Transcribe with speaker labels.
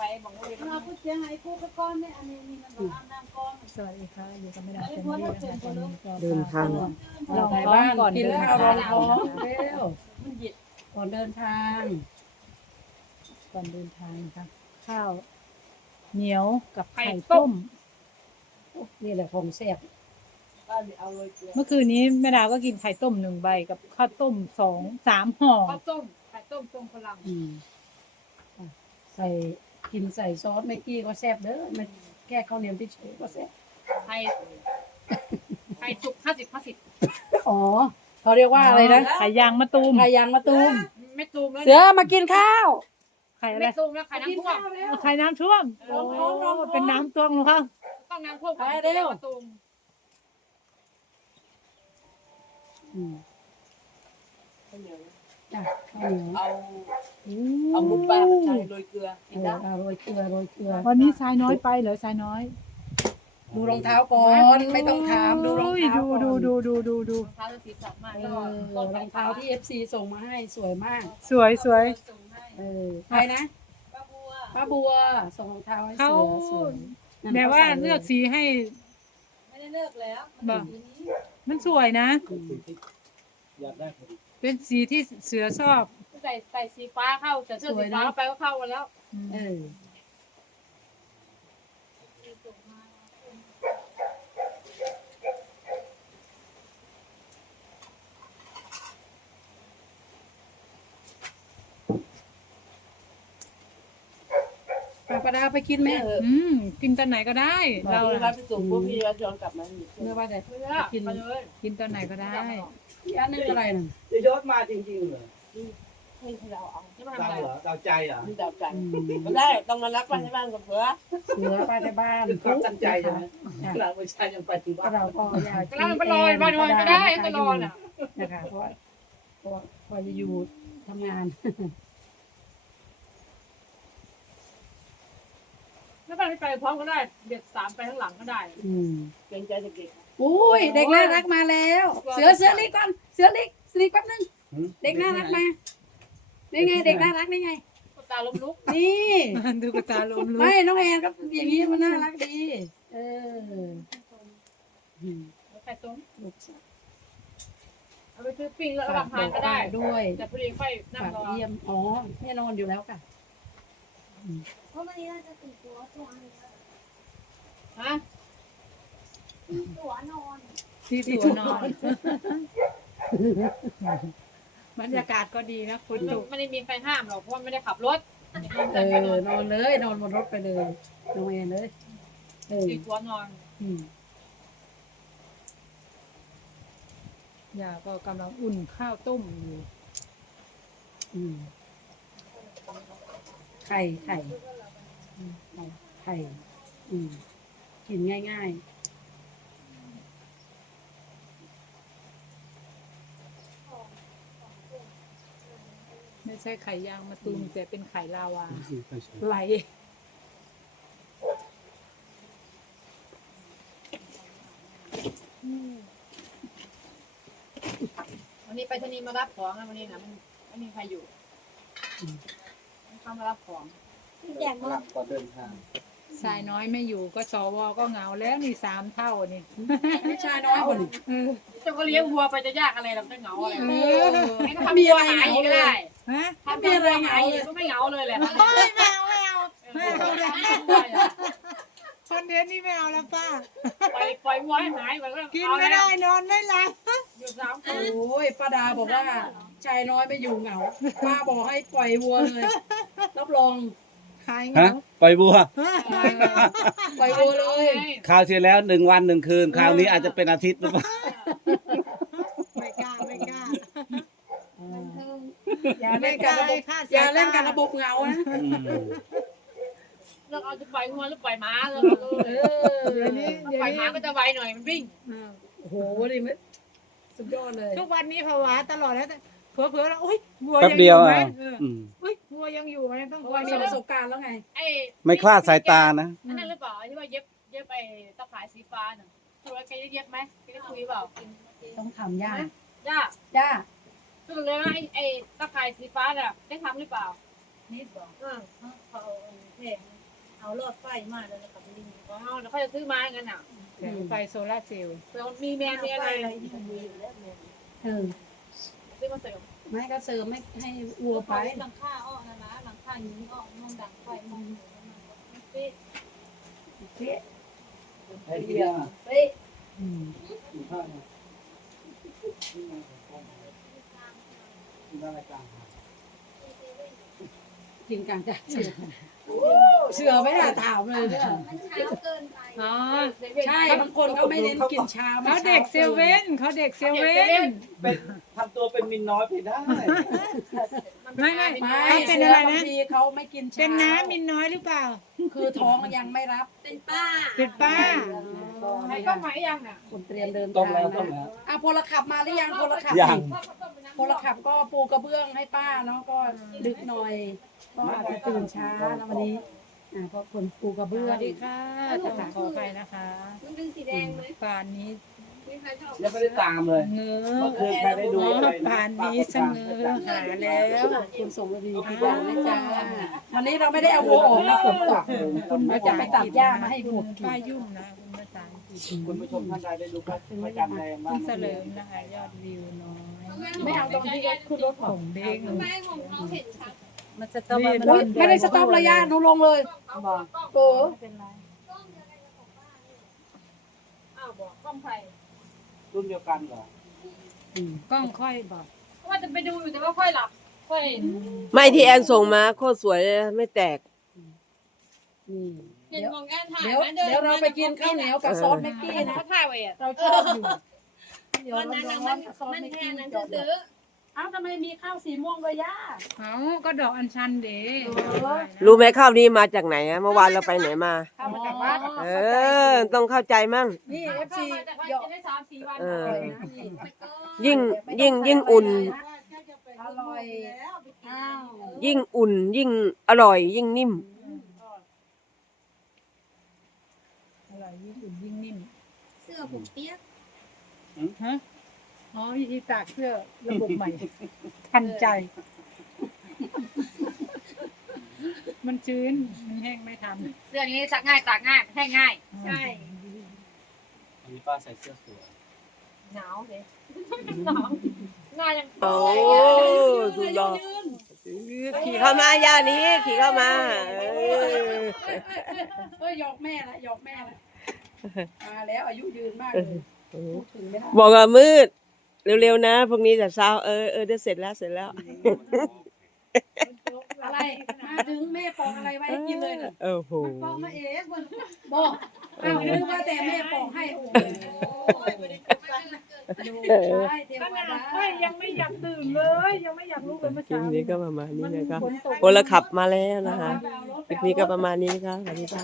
Speaker 1: ไปบอกว่า
Speaker 2: เราพูดเสียงไอ้คู่กับก้อนเนี่ยอันนี้นี่มันบอกอาบน้ำก้อน
Speaker 3: สวัสดีค่ะอยู่กับแม่ดาเต็มที่นะคะตอนนี้ก็
Speaker 4: เดินทาง
Speaker 3: ลองท้องก่อน
Speaker 4: กิน
Speaker 3: เดิน
Speaker 4: ข้าวร
Speaker 3: ทา
Speaker 4: องงท้องเร็ว
Speaker 1: มันหยิบ
Speaker 4: ก่อนเดินทาง
Speaker 3: ก่อนเดินทางนะคะข้าวเหนียวกับไข่ต้ม
Speaker 4: นี่แหละของแซ่บ
Speaker 1: ก็เอาเลยเกลือ
Speaker 3: เมื่อคืนนี้แม่ดาก็กินไข่ต้มหนึ่งใบกับข้าวต้มสองสามห่อ
Speaker 1: ข้าวต้มไข่ต้มทรงพลัง
Speaker 4: อืมอะใส่ กินใส่ซอสเมกกี้ก็แซ่บเด้อมันแก้ข้าวเหนียวที่เฉยก็แซ่บ
Speaker 1: ไข่ไข่สุกห้าสิบห้าสิบ
Speaker 4: อ๋อเขาเรียกว่าอะไรนะ
Speaker 3: ไข่ยางมะตูม
Speaker 4: ไข่ยางมะตูม
Speaker 1: ไม่ตูมแล้ว
Speaker 4: เสือมากินข้าว
Speaker 3: ไข่อะไร
Speaker 1: ไม่ตูมแล้วไข่น้ำท่วม
Speaker 3: ไข่น้ำท่วม
Speaker 1: ลอง
Speaker 3: โอ้
Speaker 1: ลองลอง
Speaker 3: เป็นน้ำท่วมหรือเปล่า
Speaker 1: ต้องน้ำท่วม
Speaker 4: ไปเร็ว
Speaker 1: ตูม
Speaker 4: อืม
Speaker 5: ข้าวเหนียวนะ
Speaker 4: จ้ะข้าวเหนียว
Speaker 5: เอาเอามุกปลาไปใส่โรยเกลือ
Speaker 4: เอ
Speaker 5: กิน
Speaker 4: อ
Speaker 5: ได้
Speaker 4: เอาโรยเกลือโรยเกลือ
Speaker 3: วันนี้สายน้อยไปเหรอสายน้อย
Speaker 4: ดูรองเท้าก่อนไม่ต้องถามดูรอง
Speaker 3: โย
Speaker 4: เท้า
Speaker 3: ดู
Speaker 4: ก่อน
Speaker 3: ดูดูดูดูดู
Speaker 1: รองเท้าจะสีสันมาก
Speaker 4: เอ
Speaker 1: แล้วก็
Speaker 4: อ
Speaker 1: ต้น
Speaker 4: รองเท้าที่ FC ส่งมาให้สวยมาก
Speaker 3: สวยสวย
Speaker 1: ส่งให้
Speaker 4: เออใครนะ
Speaker 1: ป้าบัว
Speaker 4: ป้าบัวส่งรองเท้าให้
Speaker 3: เขา
Speaker 4: เสือสวยนั่น
Speaker 3: แต่ว่า
Speaker 4: ขใส่
Speaker 3: เลือกสีให้
Speaker 1: ไม่ได้เลิกแล้ว
Speaker 3: บ่มันสวยนะ
Speaker 4: อืม
Speaker 6: อยากได้ผม
Speaker 3: เป็นสีที่เสือชอบ
Speaker 1: ใส่ใส่สีฟ้าเข้าแต่เสื้อสีฟ้าไปก็เข้ากันแล้ว
Speaker 4: เออป้าประดาไปกินไหมเออ
Speaker 3: อืมกินตอนไหนก็ได้ เรา
Speaker 5: เรา
Speaker 3: น่ะ
Speaker 5: ไปส่งพวกพี่แล้วย้อนกลับมาอีก
Speaker 4: เมื่อว่าแต่
Speaker 1: เพื่อ
Speaker 4: กิน
Speaker 1: ไปเลย
Speaker 3: กินตอนไหนก็ได้
Speaker 4: ที่อันนึงอะไรน่ะ
Speaker 6: จะยศมาจริงๆเหรอ
Speaker 5: ให้เราเอา
Speaker 1: ที่มาทำ
Speaker 6: ดา
Speaker 1: อะไร
Speaker 6: วเหรอดาวใจเหรอ
Speaker 5: ไม่ดับใจ
Speaker 4: อืม
Speaker 5: ก็ได้ต้องมารักบ้านให้บ้านกับเพื่อ
Speaker 4: เสือป้าที่บ้าน
Speaker 6: คือความตั้งใจใช่ไหม
Speaker 4: ค่ะ
Speaker 6: เราไม่ใช่ยังไปที่
Speaker 4: ก็
Speaker 6: บ้าน
Speaker 4: เราก็อยาก
Speaker 1: ก็แล้วมันไปลอยมาลอยก็ได้ก็รอน่ะ
Speaker 4: นะคะเพราะว่าเพราะว่าพอจะอยู่ทำงาน
Speaker 1: ไม่ไปไม่ไปพร้อมก็ได้เด็ดสามไปข้างหลังก็ได้
Speaker 4: อืม
Speaker 5: เกรงใจเด็ก
Speaker 4: อุ้ยเด็กน่ารักมาแล้ว เสือเสือนี่ก่อนเสือนี่สนิกแป๊บนึงเด็กน่ารักมานี่ไงเด็กน่ารักนี่ไง
Speaker 1: ก็ตาล้มลุก
Speaker 4: นี่
Speaker 3: ดูกระตาลมลุก
Speaker 4: ไม่น้องแอนก็อย่างนี้มันน่ารักดีเอออืม
Speaker 1: ไข่ต้ม
Speaker 4: ลูกสาว
Speaker 1: เอาไปซื้อปิ้งแล้วระหว่างทานก็ได้
Speaker 4: ด้วย
Speaker 1: แต่พอดีค่อยนั่ง
Speaker 4: ฝาก
Speaker 1: รอ
Speaker 4: เยี่ยมอ๋อแน่นอนอยู่แล้วค่ะ
Speaker 2: เพราะวันนี้เราจะติดตัวตัวนี้
Speaker 1: ฮะ
Speaker 2: ติดตัวนอน
Speaker 3: ที่ตัวนอน บรรยากาศก็ดีนะคุณตก
Speaker 1: ไม่ได้มีใครห้ามหรอกเพราะว่าไม่ได้ขับรถ
Speaker 4: เออนอนเลยนอนบนรถไปเลยน้องแอนเลยเออ
Speaker 1: ตีตัวนอน
Speaker 4: อืม
Speaker 3: ยาก็กำลังอุ่นข้าวต้มอยู่
Speaker 4: อืมไข่ไข่อืมไข่อืมกินง่าย
Speaker 3: ไม่ใช่ไข่ยางมะตูมแต่เป็นไข่ลาวาไหล
Speaker 1: วันนี้ไปชนีย์มารับของนะวันนี้นะมันไม่มีใครอยู่เขามารับของ
Speaker 2: แดง
Speaker 6: หลับก่อนเดินทาง
Speaker 3: สายน้อยไม่อยู่ก็สวก็เหงาแล้วนี่สามเท่านี่
Speaker 4: ๆไม่ใช่น้อยคน
Speaker 3: เออ
Speaker 1: เจะก็เลี้ยงวัวไปจะยากอะไรเราจะเหงาอะไร
Speaker 3: เออ
Speaker 1: ให้ก็ทำวัวหายอีกก็ได้
Speaker 3: ฮะ
Speaker 1: ทำวัวหายอีกก็ไม่เหงาเลยแหละ
Speaker 3: ไม่เอาไม่เอาไม่เอาแล้วคอนเทนต์นี่ไม่เอาแล้วป้า
Speaker 1: ปล่อยปล่อยวัวให้หายมันก็
Speaker 3: กิน
Speaker 1: เอา
Speaker 3: ไม่
Speaker 1: แล้
Speaker 3: ได้
Speaker 1: วน
Speaker 3: อนไม่หลับ
Speaker 1: อยู่สามคน
Speaker 4: โอ้ยป้าดาบอกว่าชายน้อยไม่อยู่เหงาป้าบอกให้ปล่อยวัวเลยรับรอง
Speaker 3: ขายเห
Speaker 6: ฮะ
Speaker 3: งา
Speaker 6: ปล่อยบัว
Speaker 4: ปล่อยวัวเลย
Speaker 6: คราวที่แล้วหนึ่งวันหนึ่งคืน คราวนี้อาจจะเป็นอาทิตย์หรือเปล่า
Speaker 3: ไม่กล้าไม่กล้า
Speaker 4: อย่าเล่นกับระบบ
Speaker 3: ไม่กล้า
Speaker 4: อย่าเล่นกับระบบเหงานะ
Speaker 6: อืม
Speaker 1: เลือกเอาจะปล่อยวัวหรือปล่อยม้าเลย
Speaker 4: เออ
Speaker 3: เดี๋ยวนี้เดี๋ยว
Speaker 1: ปล่อย
Speaker 3: นี้
Speaker 1: ม้าก็จะไวหน่อยมันวิ่ง
Speaker 3: เออ
Speaker 4: โอ้โหนี่มันสุดยอดเลย
Speaker 3: ทุกวันนี้ภาวะตลอดแล้วแต่เผลอๆแล้วอุ้ยวัว
Speaker 6: แป๊บ
Speaker 3: ยังอ
Speaker 6: เดียว
Speaker 3: ยู่ไหม
Speaker 6: อะ
Speaker 3: เออ
Speaker 6: อืม
Speaker 3: อุ้ย วัวยังอยู่ไหมต้อง
Speaker 4: เพ
Speaker 3: ค
Speaker 4: ราะ
Speaker 3: อ
Speaker 4: ว่ายมี
Speaker 3: ดู
Speaker 4: ประสบการณ์แล้วไง
Speaker 1: ไอ้
Speaker 6: ไม่คลาดสายตานะ
Speaker 1: อันนั้นหรือเปล่าที่ว่าเย็บเย็บไอ้ตะข่ายสีฟ้าน่ะตัวแกเย็บไหมแกได้คุยเปล่า
Speaker 4: ต้องทำยาก
Speaker 1: ย่า
Speaker 4: ย่า
Speaker 1: สรุปเลยว่าไอ้ไอ้ตะข่ายสีฟ้าน่ะได้ทำหรือเปล่า
Speaker 4: ท
Speaker 3: นิดบอก
Speaker 1: เออ
Speaker 3: เขาเอาแผงเอาหลอดไฟมาแล้วนะครับลิง
Speaker 1: อ๋อเดี๋ยวเขาจะซื้อไม้กันอะ
Speaker 3: แผงไฟโซลาร์เซลล์
Speaker 1: เดี๋ยวมีแมนมีอะไร
Speaker 4: เอ อ
Speaker 1: ซื้อมาเสริม
Speaker 4: ไม่ก็เสริมไม่ให้วัวไป
Speaker 3: หลังคาออกนะนะหลังคานี้ออกมองดังไฟมองหนูแล้วมันเป๊ะ
Speaker 6: ไอ้เหี้ย
Speaker 1: เฮ้ย
Speaker 3: อืม
Speaker 6: อยู่ข้างเนี่ยอยู่ด้านกลาง
Speaker 4: กิ นกลางใจเสือเสือไม่น่าถามเลยเนี่ย
Speaker 2: มันเช้าเกินไป
Speaker 3: อ๋อ
Speaker 4: ใช่บางคนเขาไม่เน้นกินชา
Speaker 3: เขาเด็กเซเว่นเขาเด็กเซเว่น
Speaker 6: เป็นทำตัวเป็นมินน้อยไปได้
Speaker 3: ไม่ไม่
Speaker 4: ไม่
Speaker 3: เขาเป็นอะไร
Speaker 4: บา
Speaker 3: นะ
Speaker 4: งทีเขาไม่กินชา
Speaker 3: เป็นน้ำมินน้อยหรือเปล่า
Speaker 4: คือท้องยังไม่รับ
Speaker 2: เป็นป้า
Speaker 3: เป็นป้า
Speaker 1: ใครก็หมายยังน่ะ
Speaker 4: คนเตรียมเดิน
Speaker 6: ต้
Speaker 4: ทามง
Speaker 6: แล้ว
Speaker 4: นะ
Speaker 6: ต้มแล้ว
Speaker 4: อะพลขับมาหรือยังพลขับ
Speaker 6: ยัง
Speaker 4: พลขับก็ปูกระเบื้องให้ป้าเนาะก็ดึกหน่อยก็อาจจะตื่นช้านะวันนี้อ่าเพราะคนปูกระ
Speaker 3: ส
Speaker 4: เบื้อง
Speaker 3: วัสดีค่ะต้องขอไปนะคะ
Speaker 2: มันเป็นสีแดงไหม
Speaker 3: ป่านนี้
Speaker 2: มีใครชอบ
Speaker 6: ยังไม่ได้ตามเลย
Speaker 3: เงือ
Speaker 6: เมื่อคืนใครได้ดู
Speaker 3: อ๋อ
Speaker 6: อะไร
Speaker 3: ป่านนี้เสงอหาแล้ว
Speaker 4: คุณสมรดีพี่บอกนะจ๊ะวันนี้เราไม่ได้เอาวัวออกนะฝนตกคุณมาจะไปตัดหญ้ามาให้วัวกิน
Speaker 3: ป้ายุ่งนะคุณภาษาอังกฤษ
Speaker 6: คุณผู้ชมท่านใดได้ดูพระพระจันทร์แดงบ้า
Speaker 3: คุ
Speaker 6: ง
Speaker 3: ณเสลิมนะคะยอดวิวน้อย
Speaker 4: ไม่เอาตรงที่เขาขึ้นรถ
Speaker 3: ผงเด้ง
Speaker 2: ทำไมของเราเห็นชัด
Speaker 3: มันจะต้อง
Speaker 4: อุ๊ยไม่ได้สต็อประยะหนูลงเลยโอ้
Speaker 3: เป็นไร
Speaker 1: อ้าวบอกกล้องใคร
Speaker 6: รุ่นเดียวกันเหรอก
Speaker 3: ล้องค่อยบอก
Speaker 1: ว่าจะไปดูอยู่แต่ว่าค่อยหลับ ค่อย
Speaker 5: ไม่ที่แอนส่งมาโคตรสวยเลยไม่แตก
Speaker 4: นี่
Speaker 2: เห็นของแอนถ่าย
Speaker 4: เดี๋ยว
Speaker 2: ไหมดิน
Speaker 4: เดี๋ยวเราไปกินข้าวเหนียวกับซอสแม็กกี้นะ
Speaker 1: เขาถ่ายไว้อะ
Speaker 4: เราชอบอยู่ เดี๋ยว
Speaker 2: วัน
Speaker 4: เรา
Speaker 2: นั้น
Speaker 4: ลอ
Speaker 2: น่ะ
Speaker 4: ง
Speaker 2: มัน
Speaker 4: กับซอส
Speaker 2: มัน
Speaker 4: แม็ก
Speaker 2: แค่
Speaker 4: กี้
Speaker 2: นั้น
Speaker 4: จอด
Speaker 2: ซื้อ
Speaker 4: เอ้าทำไมมีข้าวสีม่วงเลยย่า
Speaker 3: เอาก็ดอกอัญชันเด้
Speaker 5: รู้ไหมข้าวนี้มาจากไหนอะเมื่อวานเราไปไหนมา
Speaker 4: ข้าวมาจากวัด
Speaker 5: เออ ต้องเข้าใจมั่ง
Speaker 4: นี่เอฟ
Speaker 1: เข้า
Speaker 4: ซี
Speaker 1: มาจากวัน
Speaker 4: หยอก
Speaker 1: จะได้สามสี่วัน
Speaker 5: เออ
Speaker 2: ๆ
Speaker 5: ยิ่งยิ่งยิ่งอุ่น
Speaker 4: อร่อยอ้าว
Speaker 5: ยิ่งอุ่น ยิ่งอร่อย ยิ่งนิ่ม
Speaker 3: อร่อยยิ่งอุ่นยิ่งนิ่ม
Speaker 2: เสื้อผมเปียก
Speaker 3: ฮะอ๋อวิธีตากเสื้อระบบใหม่ ทันใจ มันชื้น มันแห้งไม่ทัน
Speaker 1: เรื่องนี้ซักง่ายตากง่ายแห้งง่าย
Speaker 2: ใช่
Speaker 6: อันนี้ป้าใส่เสื้อสวย
Speaker 1: หนาวเลยหนาวหน้ายัง
Speaker 5: โอ้สุดยอดขี่เข้ามาย่านี้ขี่เข้ามาเออ
Speaker 4: เอ้ยหยอกแม่ละหยอกแม่ละมาแล้วอายุยืนมากเลยพูดถึงไม่ได้
Speaker 5: บอกว่ามืด เร็วๆนะพวกนี้แต่เช้าเออเออเดี๋ยวเสร็จแล้วเสร็จแล้ว
Speaker 4: อะไรมาถึงแม่ปอกอะไรไว้ให้กินเลยน่ะ
Speaker 5: โอ้โห
Speaker 4: ปอกมาเองมันบอกอ้าวนึกว่าแต่แม่ปอกให้โอ้โหดูใช่เทวดา
Speaker 3: ค่อยยังไม่อยากตื่นเลย ยังไม่อยากลุกเลยเมื่อ
Speaker 5: คลิ
Speaker 3: เช้า
Speaker 5: ปนี้ก็ประมาณนี้นะคะ
Speaker 3: ฝนตก
Speaker 5: คนละขับมาแล้วนะคะคลิปนี้ก็ประมาณนี้นะคะสวัสดีค่ะ